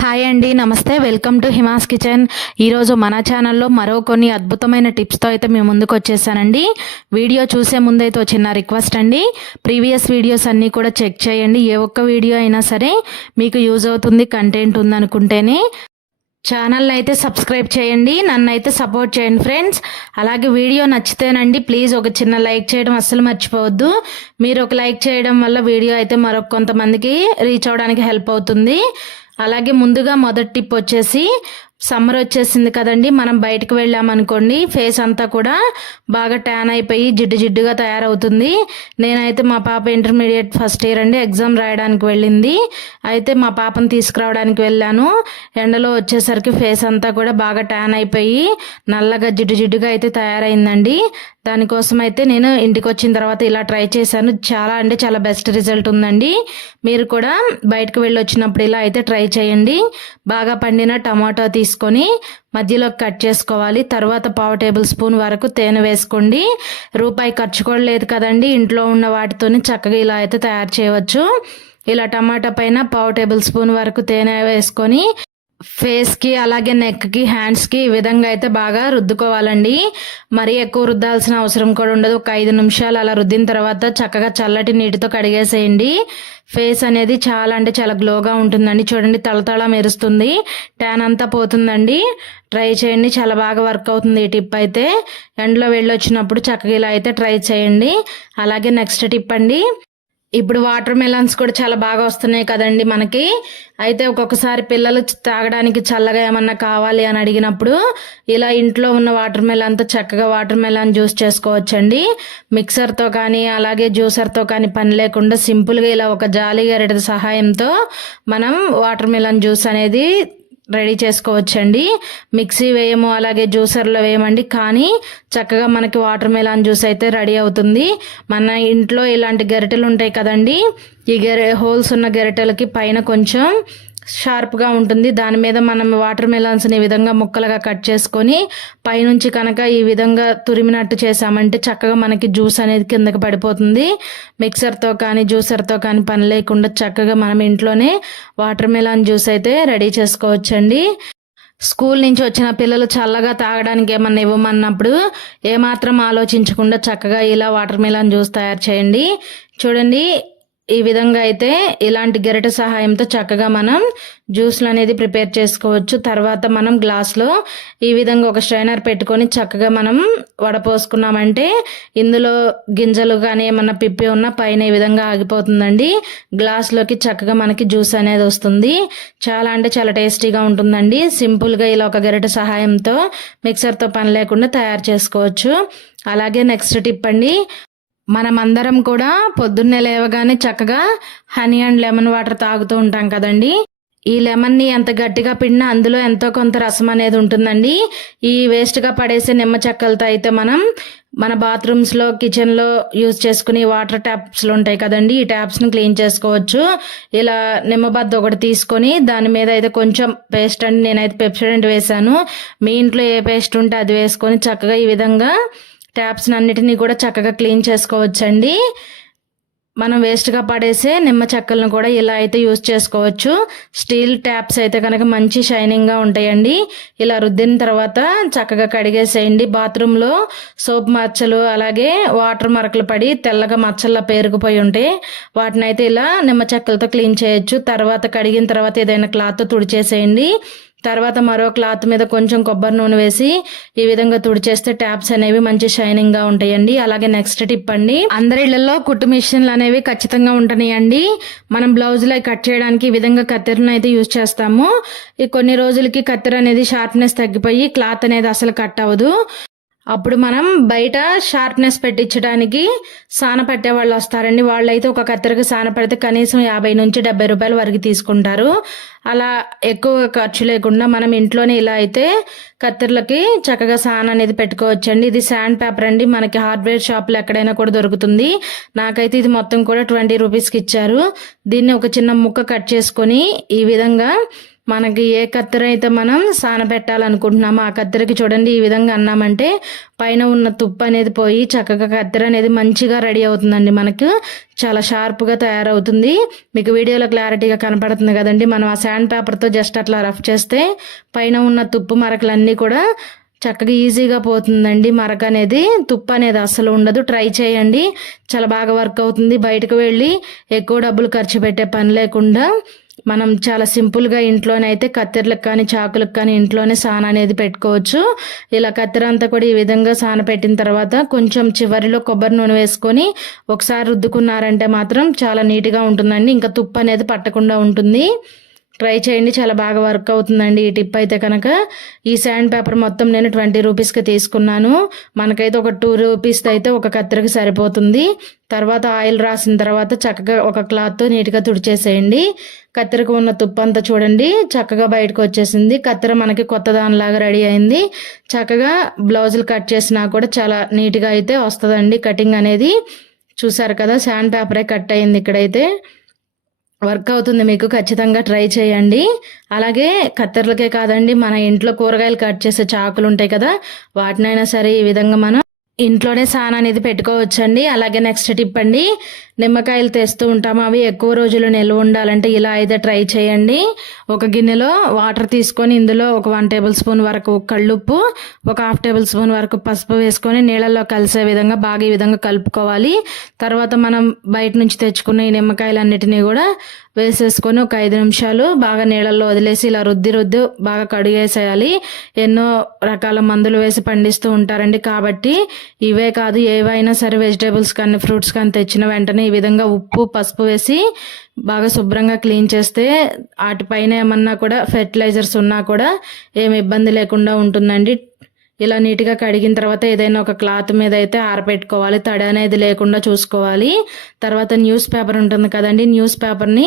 Hi అండి నమస్తే. Welcome to Hima's kitchen. ఈరోజు మన ఛానల్లో మరో కొన్ని అద్భుతమైన టిప్స్తో అయితే మేము ముందుకు వచ్చేసానండి. వీడియో చూసే ముందైతే చిన్న రిక్వెస్ట్ అండి. ప్రీవియస్ వీడియోస్ అన్నీ కూడా చెక్ చేయండి. ఏ ఒక్క వీడియో అయినా సరే మీకు యూజ్ అవుతుంది కంటెంట్ ఉందనుకుంటేనే. ఛానల్ అయితే సబ్స్క్రైబ్ చేయండి. నన్ను అయితే సపోర్ట్ చేయండి ఫ్రెండ్స్. అలాగే వీడియో నచ్చితేనండి ప్లీజ్ ఒక చిన్న లైక్ చేయడం అస్సలు మర్చిపోవద్దు. మీరు ఒక లైక్ చేయడం వల్ల వీడియో అయితే మరొక కొంతమందికి రీచ్ అవడానికి హెల్ప్ అవుతుంది. అలాగే ముందుగా మొదటి టిప్ వచ్చేసి సమ్మర్ వచ్చేసింది కదండి మనం బయటకు వెళ్ళామనుకోండి ఫేస్ అంతా కూడా బాగా ట్యాన్ అయిపోయి జిడ్డు జిడ్డుగా తయారవుతుంది. నేనైతే మా పాప ఇంటర్మీడియట్ ఫస్ట్ ఇయర్ అండి ఎగ్జామ్ రాయడానికి వెళ్ళింది. అయితే మా పాపను తీసుకురావడానికి వెళ్ళాను. ఎండలో వచ్చేసరికి ఫేస్ అంతా కూడా బాగా ట్యాన్ అయిపోయి నల్లగా జిడ్డు జిడ్డుగా అయితే తయారైందండి. దానికోసం అయితే నేను ఇంటికి వచ్చిన తర్వాత ఇలా ట్రై చేశాను. చాలా అంటే చాలా బెస్ట్ రిజల్ట్ ఉందండి. మీరు కూడా బయటకు వెళ్ళి వచ్చినప్పుడు ఇలా అయితే ట్రై చేయండి. బాగా పండిన టమాటో తీసుకొని మధ్యలో కట్ చేసుకోవాలి. తర్వాత పావు టేబుల్ స్పూన్ వరకు తేనె వేసుకోండి. రూపాయి ఖర్చు కూడా లేదు కదండి. ఇంట్లో ఉన్న వాటితోని చక్కగా ఇలా అయితే తయారు చేయవచ్చు. ఇలా టమాటా పైన పావు టేబుల్ స్పూన్ వరకు తేనె వేసుకొని ఫేస్కి అలాగే నెక్కి హ్యాండ్స్కి ఈ విధంగా అయితే బాగా రుద్దుకోవాలండి. మరీ ఎక్కువ రుద్దాల్సిన అవసరం కూడా ఉండదు. ఒక ఐదు నిమిషాలు అలా రుద్దిన తర్వాత చక్కగా చల్లటి నీటితో కడిగేసేయండి. ఫేస్ అనేది చాలా అంటే చాలా గ్లోగా ఉంటుందండి. చూడండి తలతళ మెరుస్తుంది. ట్యాన్ అంతా పోతుందండి. ట్రై చేయండి చాలా బాగా వర్క్ అవుతుంది ఈ టిప్ అయితే. ఎండలో వెళ్ళొచ్చినప్పుడు చక్కగా ఇలా అయితే ట్రై చేయండి. అలాగే నెక్స్ట్ టిప్ అండి. ఇప్పుడు వాటర్ మెలన్స్ కూడా చాలా బాగా వస్తున్నాయి కదండి మనకి. అయితే ఒక్కొక్కసారి పిల్లలు తాగడానికి చల్లగా ఏమన్నా కావాలి అని అడిగినప్పుడు ఇలా ఇంట్లో ఉన్న వాటర్ మెలన్తో చక్కగా వాటర్ మెలన్ జ్యూస్ చేసుకోవచ్చండి. మిక్సర్తో కానీ అలాగే జ్యూసర్తో కానీ పని లేకుండా సింపుల్గా ఇలా ఒక జాలి గరిట సహాయంతో మనం వాటర్ మెలన్ జ్యూస్ అనేది రెడీ చేసుకోవచ్చండి. మిక్సీ వేయము అలాగే జ్యూసర్లో వేయమండి. కానీ చక్కగా మనకి వాటర్ మెలాన్ జ్యూస్ అయితే రెడీ అవుతుంది. మన ఇంట్లో ఇలాంటి గరిటెలు ఉంటాయి కదండి. ఈ గెరె హోల్స్ ఉన్న గరిటెలకి పైన కొంచెం షార్ప్గా ఉంటుంది. దాని మీద మనం వాటర్ మెలాన్స్ని ఈ విధంగా ముక్కలుగా కట్ చేసుకొని పైనుంచి కనుక ఈ విధంగా తురిమినట్టు చేసామంటే చక్కగా మనకి జ్యూస్ అనేది కిందకి పడిపోతుంది. మిక్సర్తో కానీ జ్యూసర్తో కానీ పని లేకుండా చక్కగా మనం ఇంట్లోనే వాటర్ మెలాన్ జ్యూస్ అయితే రెడీ చేసుకోవచ్చండి. స్కూల్ నుంచి వచ్చిన పిల్లలు చల్లగా తాగడానికి ఏమన్నా ఇవ్వమన్నప్పుడు ఏమాత్రం ఆలోచించకుండా చక్కగా ఇలా వాటర్ మిలాన్ జ్యూస్ తయారు చేయండి. చూడండి ఈ విధంగా అయితే ఇలాంటి గరిటె సహాయంతో చక్కగా మనం జ్యూస్లు అనేది ప్రిపేర్ చేసుకోవచ్చు. తర్వాత మనం గ్లాస్లో ఈ విధంగా ఒక స్ట్రైనర్ పెట్టుకొని చక్కగా మనం వడపోసుకున్నామంటే ఇందులో గింజలు కానీ ఏమన్నా పిప్పి ఉన్నా పైన ఈ విధంగా ఆగిపోతుందండి. గ్లాస్లోకి చక్కగా మనకి జ్యూస్ అనేది వస్తుంది. చాలా అంటే చాలా టేస్టీగా ఉంటుందండి. సింపుల్గా ఇలా ఒక గరిటె సహాయంతో మిక్సర్తో పని లేకుండా తయారు చేసుకోవచ్చు. అలాగే నెక్స్ట్ టిప్ అండి మనమందరం కూడా పొద్దున్నే లేవగానే చక్కగా హనీ అండ్ లెమన్ వాటర్ తాగుతూ ఉంటాం కదండి. ఈ లెమన్ని ఎంత గట్టిగా పిండినా అందులో ఎంతో కొంత రసం అనేది ఉంటుందండి. ఈ వేస్ట్గా పడేసే నిమ్మ చెక్కలతో అయితే మనం మన బాత్రూమ్స్లో కిచెన్లో యూజ్ చేసుకునే వాటర్ ట్యాప్స్లు ఉంటాయి కదండి. ఈ ట్యాప్స్ని క్లీన్ చేసుకోవచ్చు. ఇలా నిమ్మబద్ద ఒకటి తీసుకొని దాని మీద అయితే కొంచెం పేస్ట్ అండి నేనైతే పెప్సిడెంట్ వేశాను. మీ ఇంట్లో ఏ పేస్ట్ ఉంటే అది వేసుకొని చక్కగా ఈ విధంగా ట్యాప్స్ అన్నిటినీ కూడా చక్కగా క్లీన్ చేసుకోవచ్చండి. మనం వేస్ట్గా పడేసే నిమ్మ చెక్కలను కూడా ఇలా అయితే యూస్ చేసుకోవచ్చు. స్టీల్ ట్యాప్స్ అయితే కనుక మంచి షైనింగ్గా ఉంటాయండి. ఇలా రుద్దిన తర్వాత చక్కగా కడిగేసేయండి. బాత్రూంలో సోప్ మచ్చలు అలాగే వాటర్ మరకలు పడి తెల్లగా మచ్చల్లా పేరుకుపోయి ఉంటాయి వాటిని అయితే ఇలా నిమ్మ చెక్కలతో క్లీన్ చేయొచ్చు. తర్వాత కడిగిన తర్వాత ఏదైనా క్లాత్తో తుడిచేసేయండి. తర్వాత మరో క్లాత్ మీద కొంచెం కొబ్బరి నూనె వేసి ఈ విధంగా తుడిచేస్తే ట్యాప్స్ అనేవి మంచి షైనింగ్గా ఉంటాయండి. అలాగే నెక్స్ట్ టిప్ అండి అందరి ఇళ్ళలో కుట్టు మిషన్లు అనేవి ఖచ్చితంగా ఉంటున్నాయండి మనం బ్లౌజులు కట్ చేయడానికి ఈ విధంగా కత్తెరను అయితే యూజ్ చేస్తాము. ఈ కొన్ని రోజులకి కత్తెర అనేది షార్ప్నెస్ తగ్గిపోయి క్లాత్ అనేది అసలు కట్ అవ్వదు. అప్పుడు మనం బయట షార్ప్నెస్ పెట్టించడానికి సాన పట్టే వాళ్ళు వస్తారండి. వాళ్ళైతే ఒక కత్తెరకు సాన పడితే కనీసం యాభై నుంచి డెబ్బై రూపాయల వరకు తీసుకుంటారు. అలా ఎక్కువ ఖర్చు లేకుండా మనం ఇంట్లోనే ఇలా అయితే కత్తెరలకి చక్కగా సాన్ అనేది పెట్టుకోవచ్చండి. ఇది శాండ్ పేపర్ అండి. మనకి హార్డ్వేర్ షాప్లో ఎక్కడైనా కూడా దొరుకుతుంది. నాకైతే ఇది మొత్తం కూడా ట్వంటీ రూపీస్కి ఇచ్చారు. దీన్ని ఒక చిన్న ముక్క కట్ చేసుకొని ఈ విధంగా మనకి ఏ కత్తెర అయితే మనం సానబెట్టాలనుకుంటున్నామో ఆ కత్తెరకి చూడండి ఈ విధంగా అన్నామంటే పైన ఉన్న తుప్పు అనేది పోయి చక్కగా కత్తెర అనేది మంచిగా రెడీ అవుతుందండి. మనకు చాలా షార్ప్గా తయారవుతుంది. మీకు వీడియోలో క్లారిటీగా కనపడుతుంది కదండి. మనం ఆ శాండ్ పేపర్తో జస్ట్ అట్లా రఫ్ చేస్తే పైన ఉన్న తుప్పు మరకలన్నీ కూడా చక్కగా ఈజీగా పోతుందండి. మరక అనేది తుప్పు అనేది అసలు ఉండదు. ట్రై చేయండి. చాలా బాగా వర్క్ అవుతుంది. బయటకు వెళ్ళి ఎక్కువ డబ్బులు ఖర్చు పెట్టే పని లేకుండా మనం చాలా సింపుల్గా ఇంట్లోనే అయితే కత్తెరలకు కానీ చాకులకు కానీ ఇంట్లోనే సాన అనేది పెట్టుకోవచ్చు. ఇలా కత్తెర అంతా కూడా ఈ విధంగా సాన పెట్టిన తర్వాత కొంచెం చివరిలో కొబ్బరి నూనె వేసుకొని ఒకసారి రుద్దుకున్నారంటే మాత్రం చాలా నీట్గా ఉంటుందండి. ఇంకా తుప్పు అనేది పట్టకుండా ఉంటుంది. ట్రై చేయండి. చాలా బాగా వర్క్ అవుతుందండి ఈ టిప్ అయితే కనుక. ఈ శాండ్ పేపర్ మొత్తం నేను ట్వంటీ రూపీస్కి తీసుకున్నాను. మనకైతే ఒక టూ రూపీస్ అయితే ఒక కత్తెరకి సరిపోతుంది. తర్వాత ఆయిల్ రాసిన తర్వాత చక్కగా ఒక క్లాత్తో నీట్గా తుడిచేసేయండి. కత్తెరకు ఉన్న తుప్పంతా చూడండి. చక్కగా బయటకు వచ్చేసింది. కత్తెర మనకి కొత్త దానిలాగా రెడీ అయింది. చక్కగా బ్లౌజులు కట్ చేసినా కూడా చాలా నీట్గా అయితే వస్తుందండి కటింగ్ అనేది. చూసారు కదా శాండ్ పేపరే కట్ అయింది ఇక్కడైతే. వర్క్ అవుతుంది మీకు ఖచ్చితంగా ట్రై చేయండి. అలాగే కత్తెరలకే కాదండి మన ఇంట్లో కూరగాయలు కట్ చేసే చాకులు ఉంటాయి కదా వాటినైనా సరే ఈ విధంగా మనం ఇంట్లోనే సాన అనేది పెట్టుకోవచ్చండి. అలాగే నెక్స్ట్ టిప్ అండి నిమ్మకాయలు తెస్తూ ఉంటాము అవి ఎక్కువ రోజులు నిల్వ ఉండాలంటే ఇలా అయితే ట్రై చేయండి. ఒక గిన్నెలో వాటర్ తీసుకొని ఇందులో ఒక వన్ టేబుల్ స్పూన్ వరకు కళ్ళుప్పు ఒక హాఫ్ టేబుల్ స్పూన్ వరకు పసుపు వేసుకొని నీళ్ళల్లో కలిసే విధంగా బాగా ఈ విధంగా కలుపుకోవాలి. తర్వాత మనం బయట నుంచి తెచ్చుకున్న ఈ నిమ్మకాయలన్నిటినీ కూడా వేసేసుకొని ఒక ఐదు నిమిషాలు బాగా నీళ్ళల్లో వదిలేసి ఇలా రుద్ది రుద్ది బాగా కడిగేసేయాలి. ఎన్నో రకాల మందులు వేసి పండిస్తూ ఉంటారండి. కాబట్టి ఇవే కాదు ఏవైనా సరే వెజిటేబుల్స్ కానీ ఫ్రూట్స్ కానీ తెచ్చిన వెంటనే విధంగా ఉప్పు పసుపు వేసి బాగా శుభ్రంగా క్లీన్ చేస్తే వాటిపైన ఏమన్నా కూడా ఫెర్టిలైజర్స్ ఉన్నా కూడా ఏమి ఇబ్బంది లేకుండా ఉంటుందండి. ఇలా నీట్గా కడిగిన తర్వాత ఏదైనా ఒక క్లాత్ మీద అయితే ఆరబెట్టుకోవాలి తడి అనేది లేకుండా చూసుకోవాలి. తర్వాత న్యూస్ పేపర్ ఉంటుంది కదండి. న్యూస్ పేపర్ని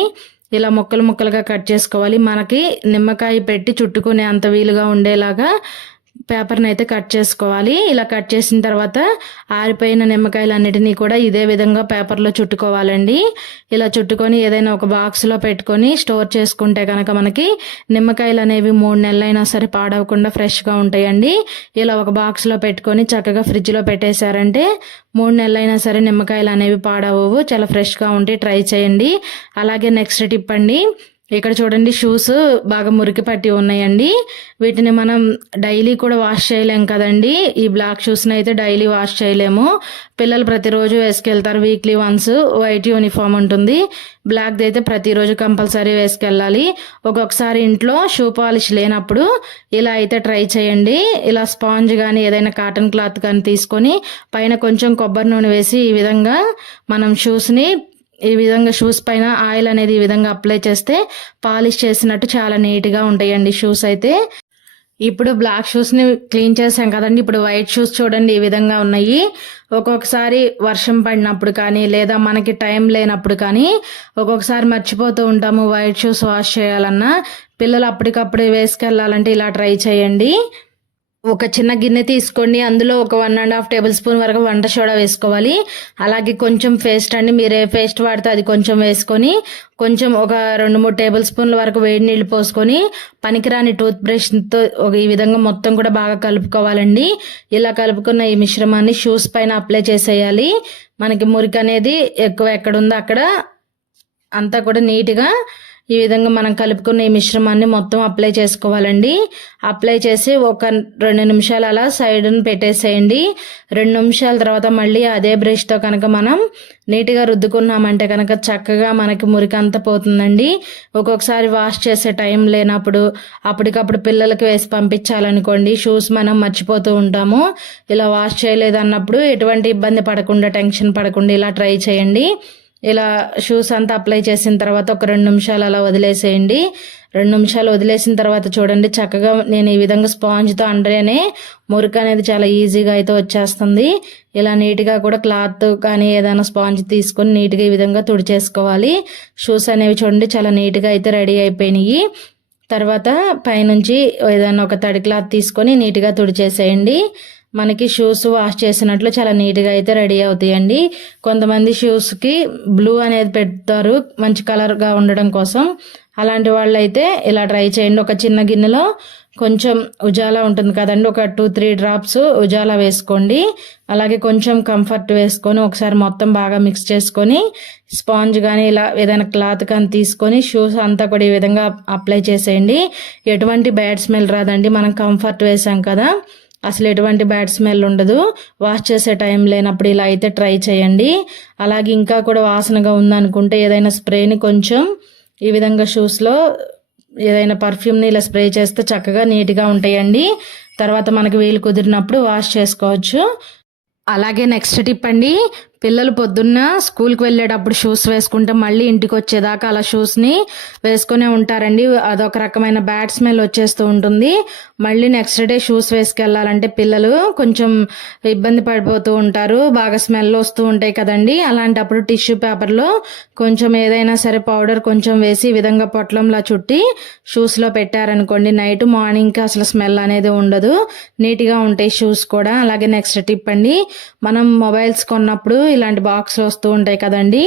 ఇలా ముక్కలు ముక్కలుగా కట్ చేసుకోవాలి. మనకి నిమ్మకాయ పెట్టి చుట్టుకునే అంత వీలుగా ఉండేలాగా పేపర్ని అయితే కట్ చేసుకోవాలి. ఇలా కట్ చేసిన తర్వాత ఆరిపోయిన నిమ్మకాయలన్నిటినీ కూడా ఇదే విధంగా పేపర్లో చుట్టుకోవాలండి. ఇలా చుట్టుకొని ఏదైనా ఒక బాక్స్లో పెట్టుకొని స్టోర్ చేసుకుంటే కనుక మనకి నిమ్మకాయలు అనేవి మూడు నెలలైనా సరే పాడవకుండా ఫ్రెష్గా ఉంటాయండి. ఇలా ఒక బాక్స్లో పెట్టుకొని చక్కగా ఫ్రిడ్జ్లో పెట్టేశారంటే మూడు నెలలైనా సరే నిమ్మకాయలు అనేవి పాడవవు. చాలా ఫ్రెష్గా ఉంటాయి ట్రై చేయండి. అలాగే నెక్స్ట్ టిప్ అండి. ఇక్కడ చూడండి షూస్ బాగా మురికి పట్టి ఉన్నాయండి. వీటిని మనం డైలీ కూడా వాష్ చేయలేం కదండి. ఈ బ్లాక్ షూస్ని అయితే డైలీ వాష్ చేయలేము. పిల్లలు ప్రతిరోజు వేసుకెళ్తారు వీక్లీ వన్స్ వైట్ యూనిఫామ్ ఉంటుంది. బ్లాక్ది అయితే ప్రతిరోజు కంపల్సరీ వేసుకెళ్ళాలి. ఒక్కొక్కసారి ఇంట్లో షూ పాలిష్ లేనప్పుడు ఇలా అయితే ట్రై చేయండి. ఇలా స్పాంజ్ కానీ ఏదైనా కాటన్ క్లాత్ కానీ తీసుకొని పైన కొంచెం కొబ్బరి నూనె వేసి ఈ విధంగా మనం షూస్ని ఈ విధంగా షూస్ పైన ఆయిల్ అనేది ఈ విధంగా అప్లై చేస్తే పాలిష్ చేసినట్టు చాలా నీట్గా ఉంటాయండి షూస్ అయితే. ఇప్పుడు బ్లాక్ షూస్ని క్లీన్ చేసాం కదండి. ఇప్పుడు వైట్ షూస్ చూడండి ఈ విధంగా ఉన్నాయి. ఒక్కొక్కసారి వర్షం పడినప్పుడు కానీ లేదా మనకి టైం లేనప్పుడు కానీ ఒక్కొక్కసారి మర్చిపోతూ ఉంటాము వైట్ షూస్ వాష్ చేయాలన్నా. పిల్లలు అప్పటికప్పుడు వేసుకెళ్ళాలంటే ఇలా ట్రై చేయండి. ఒక చిన్న గిన్నె తీసుకోండి అందులో ఒక one and half tablespoon వరకు వంట సోడా వేసుకోవాలి. అలాగే కొంచెం పేస్ట్ అండి మీరు ఏ పేస్ట్ వాడితే అది కొంచెం వేసుకొని కొంచెం ఒక రెండు మూడు టేబుల్ స్పూన్ల వరకు వేడి నీళ్ళు పోసుకొని పనికిరాని టూత్ బ్రష్తో ఒక ఈ విధంగా మొత్తం కూడా బాగా కలుపుకోవాలండి. ఇలా కలుపుకున్న ఈ మిశ్రమాన్ని షూస్ పైన అప్లై చేసేయాలి. మనకి మురికి అనేది ఎక్కువ ఎక్కడుందో అక్కడ అంతా కూడా నీట్గా ఈ విధంగా మనం కలుపుకున్న ఈ మిశ్రమాన్ని మొత్తం అప్లై చేసుకోవాలండి. అప్లై చేసి ఒక రెండు నిమిషాలు అలా సైడ్ని పెట్టేసేయండి. రెండు నిమిషాల తర్వాత మళ్ళీ అదే బ్రష్తో కనుక మనం నీట్గా రుద్దుకున్నామంటే కనుక చక్కగా మనకి మురికంతా పోతుందండి. ఒక్కొక్కసారి వాష్ చేసే టైం లేనప్పుడు అప్పటికప్పుడు పిల్లలకి వేసి పంపించాలనుకోండి. షూస్ మనం మర్చిపోతూ ఉంటాము. ఇలా వాష్ చేయలేదు అన్నప్పుడు ఎటువంటి ఇబ్బంది పడకుండా టెన్షన్ పడకుండా ఇలా ట్రై చేయండి. ఇలా షూస్ అంతా అప్లై చేసిన తర్వాత ఒక రెండు నిమిషాలు అలా వదిలేసేయండి. రెండు నిమిషాలు వదిలేసిన తర్వాత చూడండి చక్కగా నేను ఈ విధంగా స్పాంజ్తో అండ్రేనే మురికి అనేది చాలా ఈజీగా అయితే వచ్చేస్తుంది. ఇలా నీట్గా కూడా క్లాత్ కానీ ఏదైనా స్పాంజ్ తీసుకొని నీట్గా ఈ విధంగా తుడిచేసుకోవాలి. షూస్ అనేవి చూడండి చాలా నీట్గా అయితే రెడీ అయిపోయినాయి. తర్వాత పైనుంచి ఏదైనా ఒక తడి క్లాత్ తీసుకొని నీట్గా తుడిచేసేయండి. మనకి షూస్ వాష్ చేసినట్లు చాలా నీట్గా అయితే రెడీ అవుతాయండి. కొంతమంది షూస్కి బ్లూ అనేది పెడతారు మంచి కలర్గా ఉండడం కోసం. అలాంటి వాళ్ళైతే ఇలా ట్రై చేయండి. ఒక చిన్న గిన్నెలో కొంచెం ఉజాలా ఉంటుంది కదండి ఒక టూ త్రీ డ్రాప్స్ ఉజాలా వేసుకోండి. అలాగే కొంచెం కంఫర్ట్ వేసుకొని ఒకసారి మొత్తం బాగా మిక్స్ చేసుకొని స్పాంజ్ కానీ ఇలా ఏదైనా క్లాత్ కానీ తీసుకొని షూస్ అంతా కూడా ఈ విధంగా అప్లై చేసేయండి. ఎటువంటి బ్యాడ్ స్మెల్ రాదండి. మనం కంఫర్ట్ వేసాం కదా. అసలు ఎటువంటి బ్యాడ్ స్మెల్ ఉండదు. వాష్ చేసే టైం లేనప్పుడు ఇలా అయితే ట్రై చేయండి. అలాగే ఇంకా కూడా వాసనగా ఉందనుకుంటే ఏదైనా స్ప్రేని కొంచెం ఈ విధంగా షూస్లో ఏదైనా పర్ఫ్యూమ్ని ఇలా స్ప్రే చేస్తే చక్కగా నీట్గా ఉంటాయండి. తర్వాత మనకు వీలు కుదిరినప్పుడు వాష్ చేసుకోవచ్చు. అలాగే నెక్స్ట్ టిప్ అండి పిల్లలు పొద్దున్న స్కూల్కి వెళ్ళేటప్పుడు షూస్ వేసుకుంటే మళ్ళీ ఇంటికి వచ్చేదాకా అలా షూస్ని వేసుకునే ఉంటారండి. అదొక రకమైన బ్యాడ్ స్మెల్ వచ్చేస్తూ ఉంటుంది. మళ్ళీ నెక్స్ట్ డే షూస్ వేసుకెళ్ళాలంటే పిల్లలు కొంచెం ఇబ్బంది పడిపోతూ ఉంటారు. బాగా స్మెల్ వస్తూ ఉంటాయి కదండి. అలాంటప్పుడు టిష్యూ పేపర్లో కొంచెం ఏదైనా సరే పౌడర్ కొంచెం వేసి ఈ విధంగా పొట్లంలా చుట్టి షూస్లో పెట్టారనుకోండి నైట్ మార్నింగ్కి అసలు స్మెల్ అనేది ఉండదు. నీట్గా ఉంటాయి షూస్ కూడా. అలాగే నెక్స్ట్ టిప్ అండి మనం మొబైల్స్ కొన్నప్పుడు ఇలాంటి బాక్స్ వస్తూ ఉంటాయి కదండి.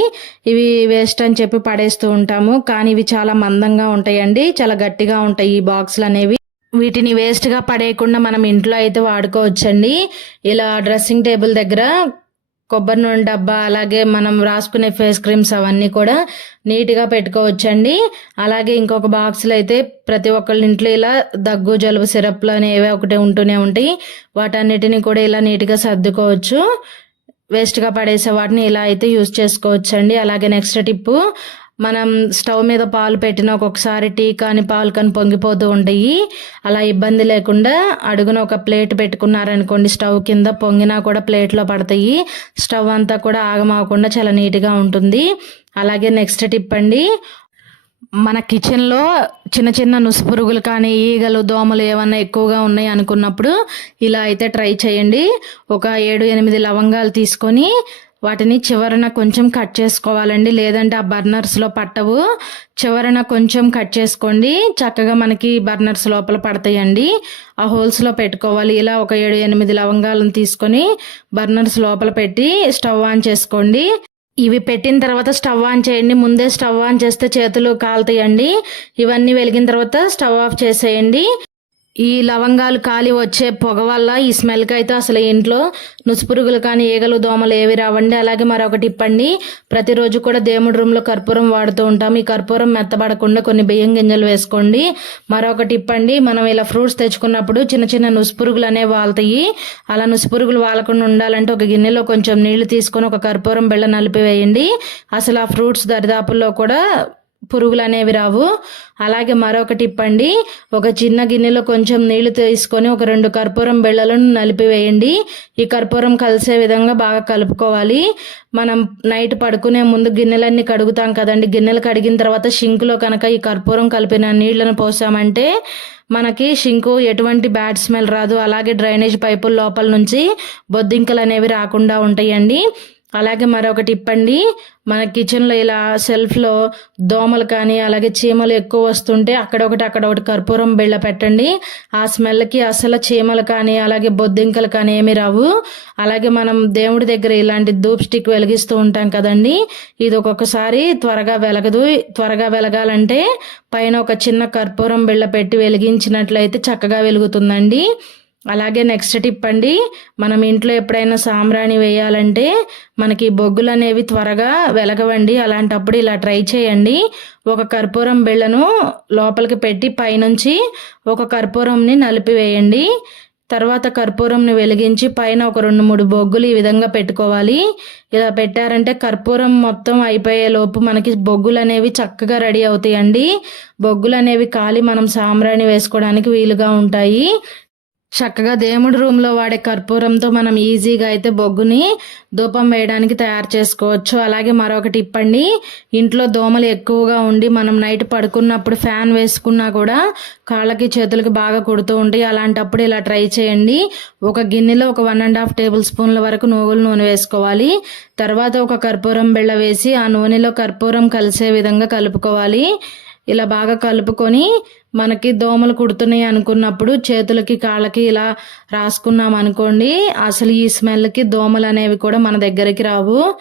ఇవి వేస్ట్ అని చెప్పి పడేస్తూ ఉంటాము. కానీ ఇవి చాలా మందంగా ఉంటాయండి. చాలా గట్టిగా ఉంటాయి ఈ బాక్సులు అనేవి. వీటిని వేస్ట్గా పడేయకుండా మనం ఇంట్లో అయితే వాడుకోవచ్చండి. ఇలా డ్రెస్సింగ్ టేబుల్ దగ్గర కొబ్బరి నూనె డబ్బా అలాగే మనం రాసుకునే ఫేస్ క్రీమ్స్ అవన్నీ కూడా నీట్గా పెట్టుకోవచ్చండి. అలాగే ఇంకొక బాక్స్లో అయితే ప్రతి ఒక్కళ్ళ ఇంట్లో ఇలా దగ్గు జలుబు సిరప్లు అనేవి ఒకటి ఉంటూనే ఉంటాయి. వాటన్నిటిని కూడా ఇలా నీట్గా సర్దుకోవచ్చు. వేస్ట్గా పడేసే వాటిని ఇలా అయితే యూజ్ చేసుకోవచ్చండి. అలాగే నెక్స్ట్ టిప్పు మనం స్టవ్ మీద పాలు పెట్టిన ఒక్కొక్కసారి టీ కానీ పాలు కానీ పొంగిపోతూ ఉంటాయి. అలా ఇబ్బంది లేకుండా అడుగున ఒక ప్లేట్ పెట్టుకున్నారనుకోండి స్టవ్ కింద పొంగినా కూడా ప్లేట్లో పడతాయి. స్టవ్ అంతా కూడా ఆగమవకుండా చాలా నీట్గా ఉంటుంది. అలాగే నెక్స్ట్ టిప్ అండి మన కిచెన్లో చిన్న చిన్న నుసుపురుగులు కానీ ఈగలు దోమలు ఏమన్నా ఎక్కువగా ఉన్నాయి అనుకున్నప్పుడు ఇలా అయితే ట్రై చేయండి. ఒక ఏడు ఎనిమిది లవంగాలు తీసుకొని వాటిని చివరన కొంచెం కట్ చేసుకోవాలండి. లేదంటే ఆ బర్నర్స్లో పట్టవు. చివరన కొంచెం కట్ చేసుకోండి. చక్కగా మనకి బర్నర్స్ లోపల పడతాయండి. ఆ హోల్స్లో పెట్టుకోవాలి. ఇలా ఒక ఏడు ఎనిమిది లవంగాలను తీసుకొని బర్నర్స్ లోపల పెట్టి స్టవ్ ఆన్ చేసుకోండి. ఇవి పెట్టిన తర్వాత స్టవ్ ఆన్ చేయండి. ముందే స్టవ్ ఆన్ చేస్తే చేతులు కాలుతాయండి. ఇవన్నీ వెలిగిన తర్వాత స్టవ్ ఆఫ్ చేసేయండి. ఈ లవంగాలు కాలి వచ్చే పొగ వల్ల ఈ స్మెల్కి అయితే అసలు ఇంట్లో నుసుపురుగులు కానీ ఈగలు దోమలు ఏవి రావండి. అలాగే మరొకటి ఇప్పండి. ప్రతిరోజు కూడా దేవుడి రూమ్లో కర్పూరం వాడుతూ ఉంటాం. ఈ కర్పూరం మెత్తబడకుండా కొన్ని బియ్యం గింజలు వేసుకోండి. మరొకటి ఇప్పండి. మనం ఇలా ఫ్రూట్స్ తెచ్చుకున్నప్పుడు చిన్న చిన్న నుసుపురుగులు అనేవి వాళ్తాయి. అలా నుసుపురుగులు వాలకుండా ఉండాలంటే ఒక గిన్నెలో కొంచెం నీళ్ళు తీసుకొని ఒక కర్పూరం బెళ్ళ నలిపివేయండి అసలు ఆ ఫ్రూట్స్ దరిదాపుల్లో కూడా పురుగులు అనేవి రావు. అలాగే మరొక టిప్ అండి ఒక చిన్న గిన్నెలో కొంచెం నీళ్ళు తీసుకొని ఒక రెండు కర్పూరం బిళ్ళలను నలిపివేయండి. ఈ కర్పూరం కలిసే విధంగా బాగా కలుపుకోవాలి. మనం నైట్ పడుకునే ముందు గిన్నెలన్నీ కడుగుతాం కదండి. గిన్నెలు కడిగిన తర్వాత షింకులో కనుక ఈ కర్పూరం కలిపిన నీళ్ళను పోసామంటే మనకి షింకు ఎటువంటి బ్యాడ్ స్మెల్ రాదు. అలాగే డ్రైనేజ్ పైపుల లోపల నుంచి బొద్దింకలు అనేవి రాకుండా ఉంటాయండి. అలాగే మరొకటి ఇప్పండి. మన కిచెన్లో ఇలా సెల్ఫ్లో దోమలు కానీ అలాగే చీమలు ఎక్కువ వస్తుంటే అక్కడ ఒకటి అక్కడ ఒకటి కర్పూరం బిళ్ళ పెట్టండి. ఆ స్మెల్కి అసలు చీమలు కానీ అలాగే బొద్దింకలు కానీ ఏమి రావు. అలాగే మనం దేవుడి దగ్గర ఇలాంటి ధూప్ స్టిక్ వెలిగిస్తూ ఉంటాం కదండి. ఇది ఒక్కొక్కసారి త్వరగా వెలగదు. త్వరగా వెలగాలంటే పైన ఒక చిన్న కర్పూరం బిళ్ళ పెట్టి వెలిగించినట్లయితే చక్కగా వెలుగుతుందండి. అలాగే నెక్స్ట్ టిప్ అండి మనం ఇంట్లో ఎప్పుడైనా సాంబ్రాణి వేయాలంటే మనకి బొగ్గులు అనేవి త్వరగా వెలగవండి అలాంటప్పుడు ఇలా ట్రై చేయండి. ఒక కర్పూరం బిళ్ళను లోపలికి పెట్టి పైనుంచి ఒక కర్పూరంని నలిపివేయండి తర్వాత కర్పూరంని వెలిగించి పైన ఒక రెండు మూడు బొగ్గులు ఈ విధంగా పెట్టుకోవాలి. ఇలా పెట్టారంటే కర్పూరం మొత్తం అయిపోయే లోపు మనకి బొగ్గులు అనేవి చక్కగా రెడీ అవుతాయండి. బొగ్గులు అనేవి కాలి మనం సాంబ్రాణి వేసుకోవడానికి వీలుగా ఉంటాయి. చక్కగా దేవుడి రూమ్లో వాడే కర్పూరంతో మనం ఈజీగా అయితే బొగ్గుని ధూపం వేయడానికి తయారు చేసుకోవచ్చు. అలాగే మరొకటి ఇప్పండి. ఇంట్లో దోమలు ఎక్కువగా ఉండి మనం నైట్ పడుకున్నప్పుడు ఫ్యాన్ వేసుకున్నా కూడా కాళ్ళకి చేతులకి బాగా కుడుతూ ఉంటాయి. అలాంటప్పుడు ఇలా ట్రై చేయండి. ఒక గిన్నెలో ఒక వన్ అండ్ హాఫ్ టేబుల్ స్పూన్ల వరకు నువ్వుల నూనె వేసుకోవాలి. తర్వాత ఒక కర్పూరం బిళ్ళ వేసి ఆ నూనెలో కర్పూరం కలిసే విధంగా కలుపుకోవాలి. ఇలా బాగా కలుపుకొని మనకి దోమలు కుడుతున్నాయి అనుకున్నప్పుడు చేతులకి కాళ్ళకి ఇలా రాసుకున్నాం అనుకోండి అసలు ఈ స్మెల్కి దోమలు అనేవి కూడా మన దగ్గరికి రావు.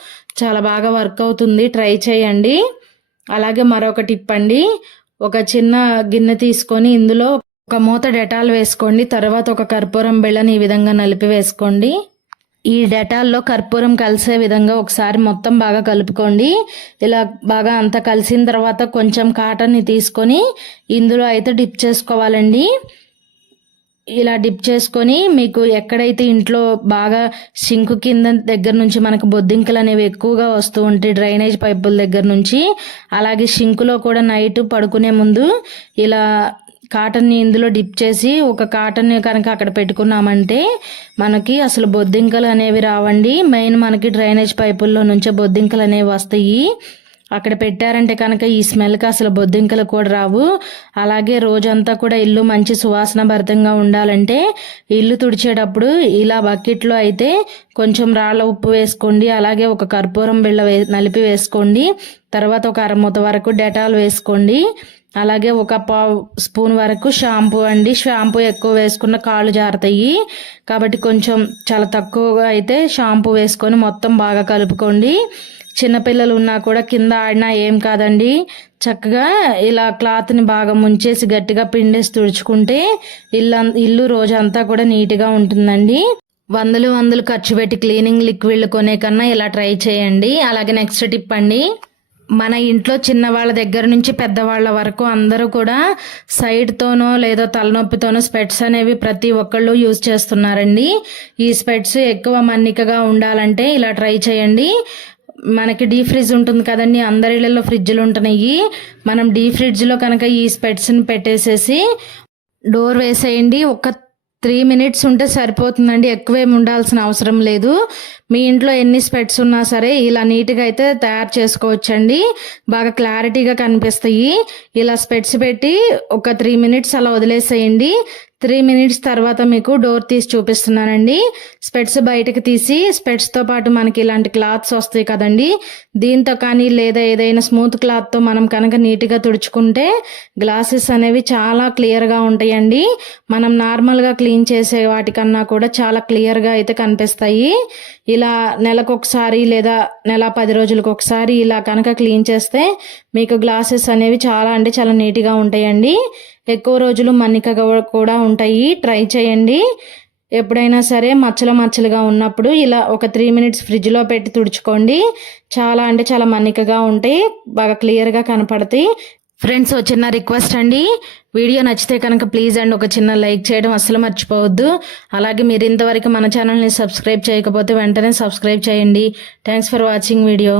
చాలా బాగా వర్క్ అవుతుంది. ట్రై చేయండి. అలాగే మరొక టిప్ అండి. ఒక చిన్న గిన్నె తీసుకొని ఇందులో ఒక మూత డెటాల్ వేసుకోండి. తర్వాత ఒక కర్పూరం బెల్లని ఈ విధంగా నలిపి వేసుకోండి. ఈ డెటాల్లో కర్పూరం కలిసే విధంగా ఒకసారి మొత్తం బాగా కలుపుకోండి. ఇలా బాగా అంతా కలిసిన తర్వాత కొంచెం కాటన్ని తీసుకొని ఇందులో అయితే డిప్ చేసుకోవాలండి. ఇలా డిప్ చేసుకొని మీకు ఎక్కడైతే ఇంట్లో బాగా సింకు కింద దగ్గర నుంచి మనకు బొద్దింకలు అనేవి ఎక్కువగా వస్తూ ఉంటాయి డ్రైనేజ్ పైపుల దగ్గర నుంచి అలాగే సింకులో కూడా నైట్ పడుకునే ముందు ఇలా కాటన్ని ఇందులో డిప్ చేసి ఒక కాటన్ కనుక అక్కడ పెట్టుకున్నామంటే మనకి అసలు బొద్దింకలు అనేవి రావండి. మెయిన్ మనకి డ్రైనేజ్ పైపుల్లో నుంచే బొద్దింకలు అనేవి వస్తాయి. అక్కడ పెట్టారంటే కనుక ఈ స్మెల్కి అసలు బొద్దింకలు కూడా రావు. అలాగే రోజంతా కూడా ఇల్లు మంచి సువాసన భరితంగా ఉండాలంటే ఇల్లు తుడిచేటప్పుడు ఇలా బకెట్లో అయితే కొంచెం రాళ్ళ ఉప్పు వేసుకోండి. అలాగే ఒక కర్పూరం బిళ్ళ వే నలిపి వేసుకోండి. తర్వాత ఒక అరమూత వరకు డెటాల్ వేసుకోండి. అలాగే ఒక పావు స్పూన్ వరకు షాంపూ అండి. షాంపూ ఎక్కువ వేసుకున్న కాళ్ళు జారుతాయి. కాబట్టి కొంచెం చాలా తక్కువగా అయితే షాంపూ వేసుకొని మొత్తం బాగా కలుపుకోండి. చిన్నపిల్లలు ఉన్నా కూడా కింద ఆడినా ఏం కాదండి. చక్కగా ఇలా క్లాత్ని బాగా ముంచేసి గట్టిగా పిండేసి తుడుచుకుంటే ఇల్లు ఇల్లు రోజంతా కూడా నీట్గా ఉంటుందండి. వందలు వందలు ఖర్చు పెట్టి క్లీనింగ్ లిక్విడ్లు కొనే కన్నా ఇలా ట్రై చేయండి. అలాగే నెక్స్ట్ టిప్ అండి. మన ఇంట్లో చిన్నవాళ్ళ దగ్గర నుంచి పెద్దవాళ్ళ వరకు అందరూ కూడా సైడ్తోనో లేదో తలనొప్పితోనో స్పెట్స్ అనేవి ప్రతి ఒక్కళ్ళు యూజ్ చేస్తున్నారండి. ఈ స్పెట్స్ ఎక్కువ మన్నికగా ఉండాలంటే ఇలా ట్రై చేయండి. మనకి డీ ఫ్రిడ్జ్ ఉంటుంది కదండి అందరి ఇళ్ళల్లో ఫ్రిడ్జ్లు ఉంటున్నాయి. మనం డీ ఫ్రిడ్జ్లో కనుక ఈ స్పెట్స్ని పెట్టేసేసి డోర్ వేసేయండి. ఒక త్రీ మినిట్స్ ఉంటే సరిపోతుందండి. ఎక్కువేమి ఉండాల్సిన అవసరం లేదు. మీ ఇంట్లో ఎన్ని స్పెట్స్ ఉన్నా సరే ఇలా నీట్గా అయితే తయారు చేసుకోవచ్చండి. బాగా క్లారిటీగా కనిపిస్తాయి. ఇలా స్పెట్స్ పెట్టి ఒక త్రీ మినిట్స్ అలా వదిలేసేయండి. త్రీ మినిట్స్ తర్వాత మీకు డోర్ తీసి చూపిస్తున్నానండి. స్పెట్స్ బయటకు తీసి స్పెట్స్తో పాటు మనకి ఇలాంటి క్లాత్స్ వస్తాయి కదండి. దీంతో కానీ లేదా ఏదైనా స్మూత్ క్లాత్తో మనం కనుక నీట్గా తుడుచుకుంటే గ్లాసెస్ అనేవి చాలా క్లియర్గా ఉంటాయండి. మనం నార్మల్గా క్లీన్ చేసే వాటికన్నా కూడా చాలా క్లియర్గా అయితే కనిపిస్తాయి. ఇలా నెలకొకసారి లేదా నెల పది రోజులకు ఒకసారి ఇలా కనుక క్లీన్ చేస్తే మీకు గ్లాసెస్ అనేవి చాలా అంటే చాలా నీట్గా ఉంటాయండి. ఎక్కువ రోజులు మన్నికగా కూడా ఉంటాయి. ట్రై చేయండి. ఎప్పుడైనా సరే మచ్చలు మచ్చలుగా ఉన్నప్పుడు ఇలా ఒక త్రీ మినిట్స్ ఫ్రిడ్జ్లో పెట్టి తుడుచుకోండి. చాలా అంటే చాలా మన్నికగా ఉంటాయి. బాగా క్లియర్గా కనపడతాయి. ఫ్రెండ్స్ ఒక చిన్న రిక్వెస్ట్ అండి. వీడియో నచ్చితే కనుక ప్లీజ్ అండి ఒక చిన్న లైక్ చేయడం అస్సలు మర్చిపోవద్దు. అలాగే మీరు ఇంతవరకు మన ఛానల్ని సబ్స్క్రైబ్ చేయకపోతే వెంటనే సబ్స్క్రైబ్ చేయండి. Thanks for watching video